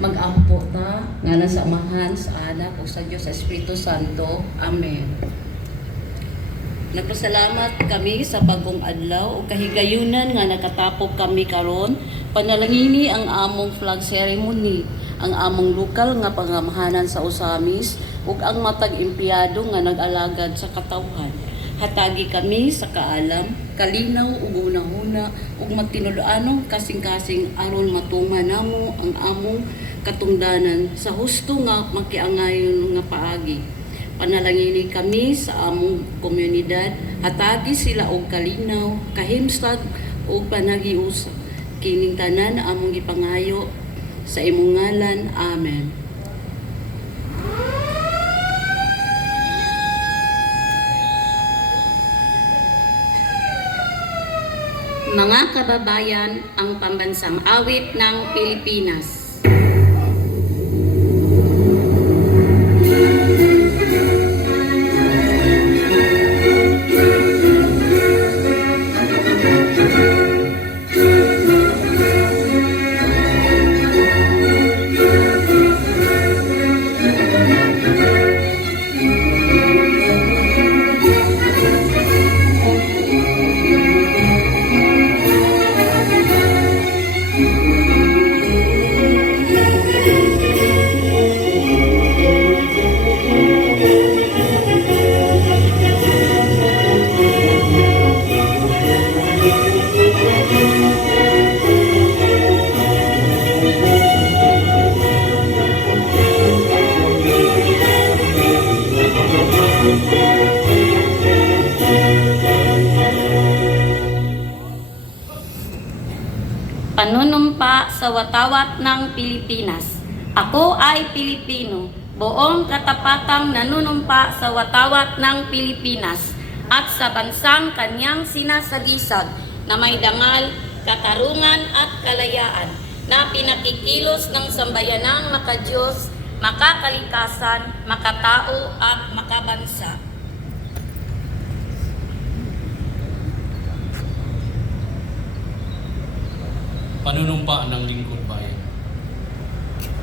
Mag-ampo ta nga nasamahan sa anak o sa Diyos sa Espiritu Santo. Amen. Nagpasalamat kami sa bagong adlaw o kahigayunan nga nakatapog kami karon. Panalangini ang among flag ceremony, ang among lokal nga pangamahanan sa Usamis ug ang matag empleyado nga nag-alagad sa katawhan. Hatagi kami sa kaalam, kalinaw ug unahuna ug matinud-anong kasing-kasing aron matuman namo ang among katungdanan sa husto nga makiangayon nga paagi. Panalangini kami sa among komunidad, hatagi sila og kalinaw, kahimsag ug panagiusa. Kining tanan among gipangayo sa imong ngalan. Amen. Mga kababayan, ang pambansang awit ng Pilipinas. Panunumpa sa watawat ng Pilipinas. Ako ay Pilipino, buong katapatang nanunumpa sa watawat ng Pilipinas at sa bansang kanyang sinasagisag na may dangal, katarungan at kalayaan na pinakikilos ng sambayanang makadiyos, makakalikasan, makatao at makabansa. Panunumpa ng lingkod bayan.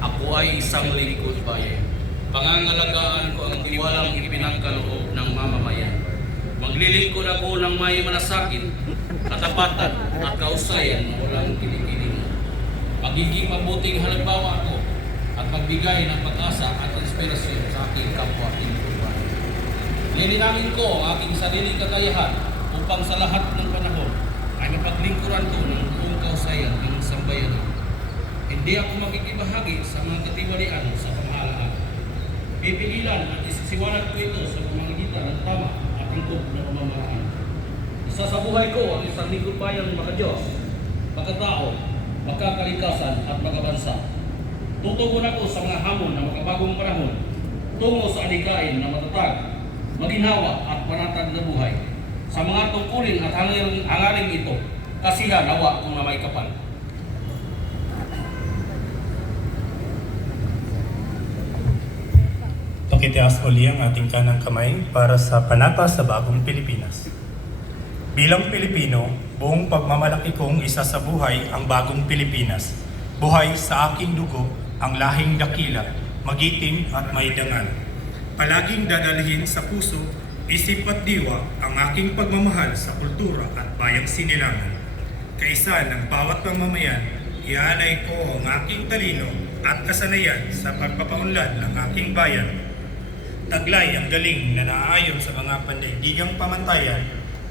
Ako ay isang lingkod bayan. Pangangalagaan ko ang tiwalang ipinagkaloob ng mamamayan. Maglilingkod ako ng may malasakit, katapatan at kausayan na walang kinikiling. Magiging mabuting halimbawa ako at magbigay ng pag-asa at inspirasyon sa aking kapwa lingkod bayan. Lilinangin ko ang aking sariling kakayahan upang sa lahat ng panahon ay mapaglingkuran ko ng buong kausayan ng sambayanan. Hindi ako makikibahagi sa mga katiwalian sa pamahalaan. Pipigilan at isisiwalat ko ito sa pamamagitan ng tama at angkop na pamamaraan. Isa sa buhay ko ang isang lingkod bayan makadiyos, makatao, makakalikasan at makabansa. Tutugon ako sa mga hamon na makabagong panahon tungo sa adikain na matatag, maginhawa at panatag na buhay. Sa mga tungkulin at hangaring ito, kasihan nawa kung na may kapal. Pakitias uli ang ating kanang kamay para sa panata sa bagong Pilipinas. Bilang Pilipino, buong pagmamalaki kong isa sa buhay ang bagong Pilipinas. Buhay sa aking dugo ang lahing dakila, magiting at may dangal. Palaging dadalhin sa puso, isip at diwa ang aking pagmamahal sa kultura at bayang sinilangan. Kaisa ng bawat mamamayan, iaalay ko ang aking talino at kasanayan sa pagpapaunlad ng aking bayan. Taglay ang galing na naaayon sa mga pandaigdigang pamantayan.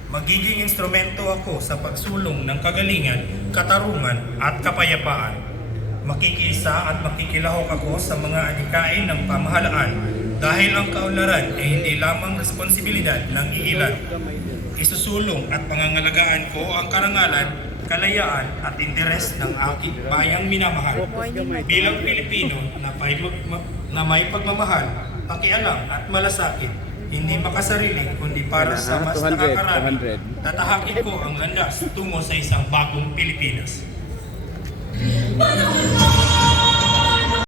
Magiging instrumento ako sa pagsulong ng kagalingan, katarungan at kapayapaan. Makikiisa at makikilahok ako sa mga adikain ng pamahalaan dahil ang kaunlaran ay hindi lamang responsibilidad ng iilan. Isusulong at pangangalagaan ko ang karangalan, kalayaan at interes ng aking bayang minamahal. Bilang Pilipino na may pagmamahal, pakialam at malasakit, hindi makasarili kundi para sa mas nakakarami, tatahakin ko ang landas tungo sa isang bagong Pilipinas.